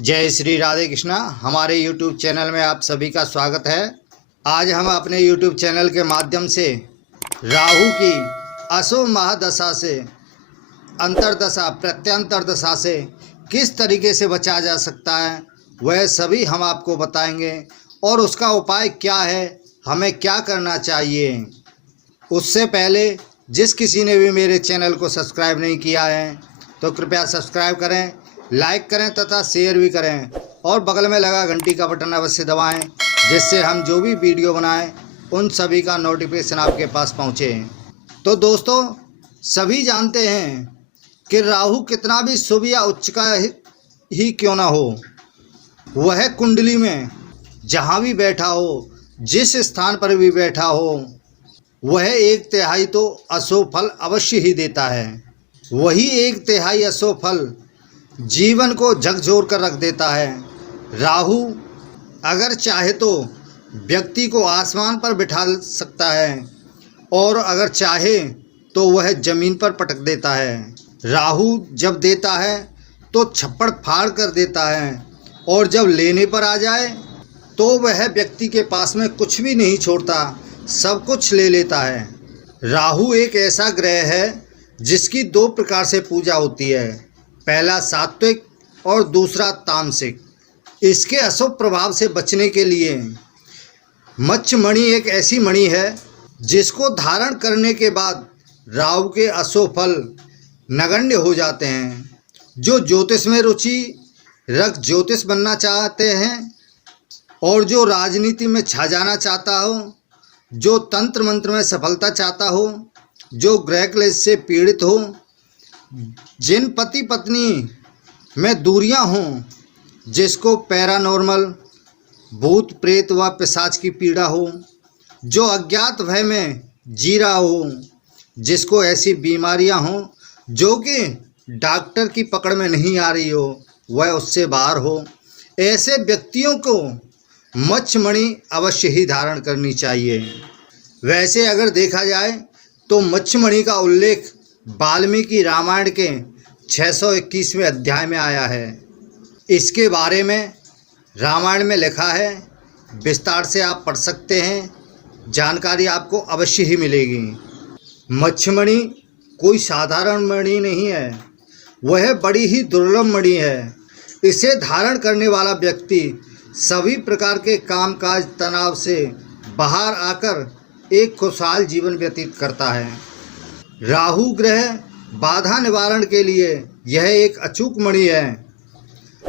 जय श्री राधे कृष्णा। हमारे YouTube channel में आप सभी का स्वागत है। आज हम अपने YouTube चैनल के माध्यम से राहु की अशुभ महादशा से, अंतर्दशा, प्रत्यंतर दशा से किस तरीके से बचा जा सकता है वह सभी हम आपको बताएंगे और उसका उपाय क्या है, हमें क्या करना चाहिए। उससे पहले जिस किसी ने भी मेरे चैनल को सब्सक्राइब नहीं किया है तो कृपया सब्सक्राइब करें, लाइक करें तथा शेयर भी करें और बगल में लगा घंटी का बटन अवश्य दबाएं, जिससे हम जो भी वीडियो बनाएं उन सभी का नोटिफिकेशन आपके पास पहुंचे। तो दोस्तों, सभी जानते हैं कि राहु कितना भी शुभ या उच्च का ही क्यों ना हो, वह कुंडली में जहां भी बैठा हो, जिस स्थान पर भी बैठा हो, वह 1/3 तो अशुभ फल अवश्य ही देता है। वही 1/3 अशुभ फल जीवन को झकझोर कर रख देता है। राहु अगर चाहे तो व्यक्ति को आसमान पर बिठा सकता है और अगर चाहे तो वह जमीन पर पटक देता है। राहु जब देता है तो छप्पड़ फाड़ कर देता है और जब लेने पर आ जाए तो वह व्यक्ति के पास में कुछ भी नहीं छोड़ता, सब कुछ ले लेता है। राहु एक ऐसा ग्रह है जिसकी 2 प्रकार से पूजा होती है, पहला सात्विक और दूसरा तामसिक। इसके अशुभ प्रभाव से बचने के लिए मत्स्य मणि एक ऐसी मणि है जिसको धारण करने के बाद राहु के अशुभ फल नगण्य हो जाते हैं। जो ज्योतिष में रुचि रख ज्योतिष बनना चाहते हैं और जो राजनीति में छा जाना चाहता हो, जो तंत्र मंत्र में सफलता चाहता हो, जो ग्रह क्लेश से पीड़ित हो, जिन पति पत्नी में दूरियां हों, जिसको पैरानॉर्मल, भूत प्रेत व पिशाच की पीड़ा हो, जो अज्ञात भय में जी रहा हो, जिसको ऐसी बीमारियां हों जो कि डॉक्टर की पकड़ में नहीं आ रही हो, वह उससे बाहर हो, ऐसे व्यक्तियों को मत्स्य मणि अवश्य ही धारण करनी चाहिए। वैसे अगर देखा जाए तो मत्स्य मणि का उल्लेख वाल्मीकि रामायण के 621वें अध्याय में आया है। इसके बारे में रामायण में लिखा है, विस्तार से आप पढ़ सकते हैं, जानकारी आपको अवश्य ही मिलेगी। मत्स्य मणि कोई साधारण मणि नहीं है, वह बड़ी ही दुर्लभ मणि है। इसे धारण करने वाला व्यक्ति सभी प्रकार के कामकाज तनाव से बाहर आकर एक खुशहाल जीवन व्यतीत करता है। राहु ग्रह बाधा निवारण के लिए यह एक अचूक मणि है।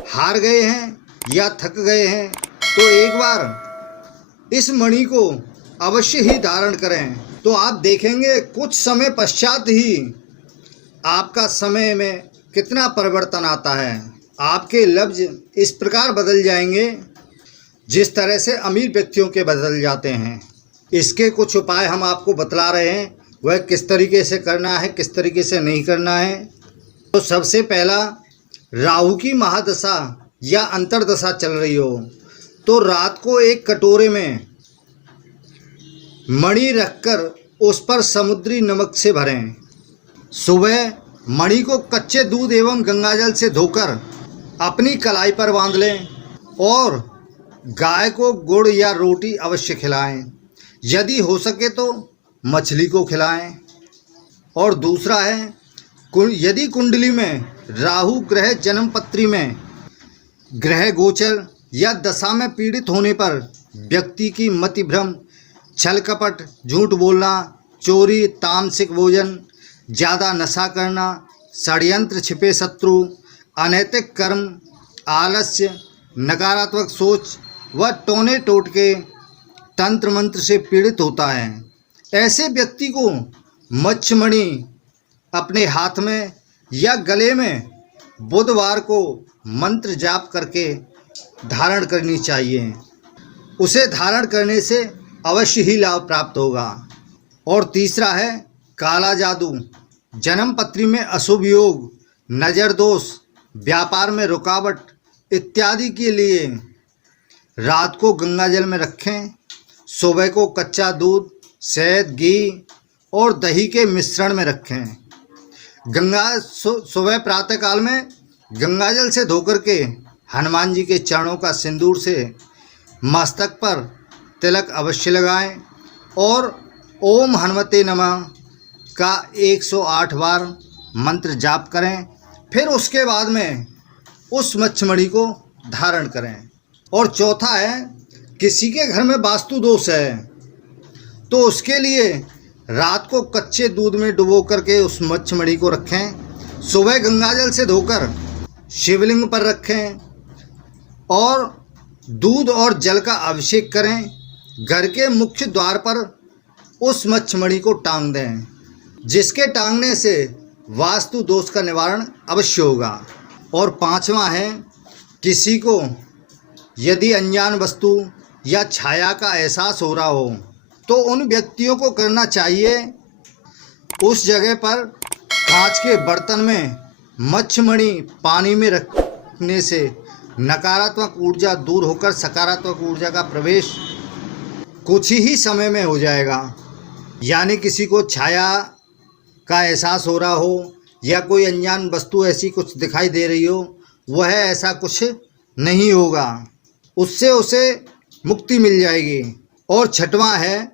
हार गए हैं या थक गए हैं तो एक बार इस मणि को अवश्य ही धारण करें, तो आप देखेंगे कुछ समय पश्चात ही आपका समय में कितना परिवर्तन आता है। आपके लफ्ज इस प्रकार बदल जाएंगे जिस तरह से अमीर व्यक्तियों के बदल जाते हैं। इसके कुछ उपाय हम आपको बतला रहे हैं, वह किस तरीके से करना है, किस तरीके से नहीं करना है। तो सबसे पहला, राहु की महादशा या अंतर्दशा चल रही हो तो रात को एक कटोरे में मणि रखकर उस पर समुद्री नमक से भरें। सुबह मणि को कच्चे दूध एवं गंगाजल से धोकर अपनी कलाई पर बांध लें और गाय को गुड़ या रोटी अवश्य खिलाएं। यदि हो सके तो मछली को खिलाएं। और दूसरा है, यदि कुंडली में राहु ग्रह जन्मपत्री में ग्रह गोचर या दशा में पीड़ित होने पर व्यक्ति की मति भ्रम, छल कपट, झूठ बोलना, चोरी, तामसिक भोजन, ज़्यादा नशा करना, षड्यंत्र, छिपे शत्रु, अनैतिक कर्म, आलस्य, नकारात्मक सोच व टोने टोटके, तंत्र मंत्र से पीड़ित होता है, ऐसे व्यक्ति को मत्स्य मणि अपने हाथ में या गले में बुधवार को मंत्र जाप करके धारण करनी चाहिए। उसे धारण करने से अवश्य ही लाभ प्राप्त होगा। और तीसरा है काला जादू, जन्मपत्री में अशुभ योग, नज़र दोष, व्यापार में रुकावट इत्यादि के लिए रात को गंगाजल में रखें। सुबह को कच्चा दूध, शहद, घी और दही के मिश्रण में रखें। सुबह प्रातःकाल में गंगाजल से धोकर के हनुमान जी के चरणों का सिंदूर से मस्तक पर तिलक अवश्य लगाएं और ओम हनुमते नमः का 108 बार मंत्र जाप करें। फिर उसके बाद में उस मच्छमणि को धारण करें। और चौथा है, किसी के घर में वास्तु दोष है तो उसके लिए रात को कच्चे दूध में डुबो करके उस मच्छमणि को रखें, सुबह गंगाजल से धोकर शिवलिंग पर रखें और दूध और जल का अभिषेक करें। घर के मुख्य द्वार पर उस मच्छमणि को टांग दें, जिसके टांगने से वास्तु दोष का निवारण अवश्य होगा। और पांचवा है, किसी को यदि अनजान वस्तु या छाया का एहसास हो रहा हो तो उन व्यक्तियों को करना चाहिए उस जगह पर कांच के बर्तन में मच्छमणि पानी में रखने से नकारात्मक ऊर्जा दूर होकर सकारात्मक ऊर्जा का प्रवेश कुछ ही समय में हो जाएगा। यानी किसी को छाया का एहसास हो रहा हो या कोई अनजान वस्तु ऐसी कुछ दिखाई दे रही हो, वह ऐसा कुछ नहीं होगा, उससे उसे मुक्ति मिल जाएगी। और छठवां है,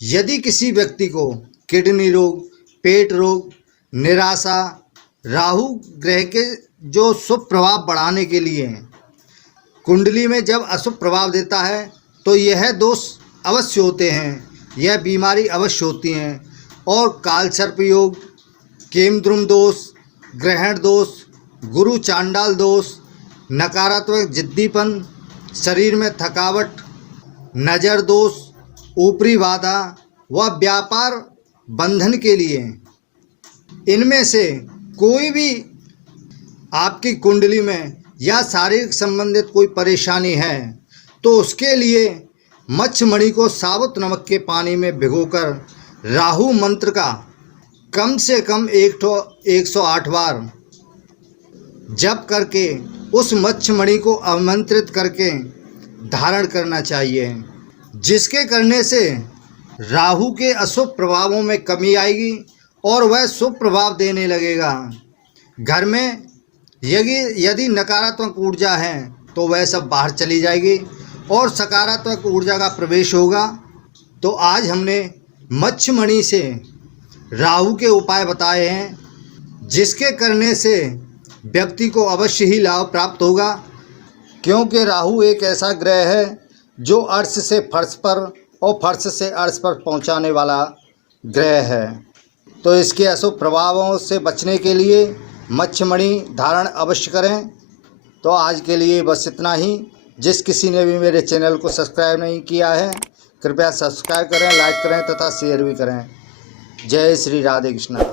यदि किसी व्यक्ति को किडनी रोग, पेट रोग, निराशा, राहु ग्रह के जो शुभ प्रभाव बढ़ाने के लिए कुंडली में जब अशुभ प्रभाव देता है तो यह दोष अवश्य होते हैं, यह बीमारी अवश्य होती हैं। और कालसर्प योग, केमद्रुम दोष, ग्रहण दोष, गुरु चांडाल दोष, नकारात्मक जिद्दीपन, शरीर में थकावट, नज़र दोष, ऊपरी बाधा व व्यापार बंधन के लिए इनमें से कोई भी आपकी कुंडली में या शारीरिक संबंधित कोई परेशानी है तो उसके लिए मच्छमणि को साबुत नमक के पानी में भिगोकर राहु मंत्र का कम से कम 108 बार जप करके उस मच्छमणि को आमंत्रित करके धारण करना चाहिए, जिसके करने से राहु के अशुभ प्रभावों में कमी आएगी और वह शुभ प्रभाव देने लगेगा। घर में यदि नकारात्मक ऊर्जा है तो वह सब बाहर चली जाएगी और सकारात्मक ऊर्जा का प्रवेश होगा। तो आज हमने मच्छमणि से राहु के उपाय बताए हैं, जिसके करने से व्यक्ति को अवश्य ही लाभ प्राप्त होगा, क्योंकि राहु एक ऐसा ग्रह है जो अर्श से फर्श पर और फर्श से अर्श पर पहुंचाने वाला ग्रह है। तो इसके अशुभ प्रभावों से बचने के लिए मच्छमणि धारण अवश्य करें। तो आज के लिए बस इतना ही। जिस किसी ने भी मेरे चैनल को सब्सक्राइब नहीं किया है, कृपया सब्सक्राइब करें, लाइक करें तथा शेयर भी करें। जय श्री राधे कृष्णा।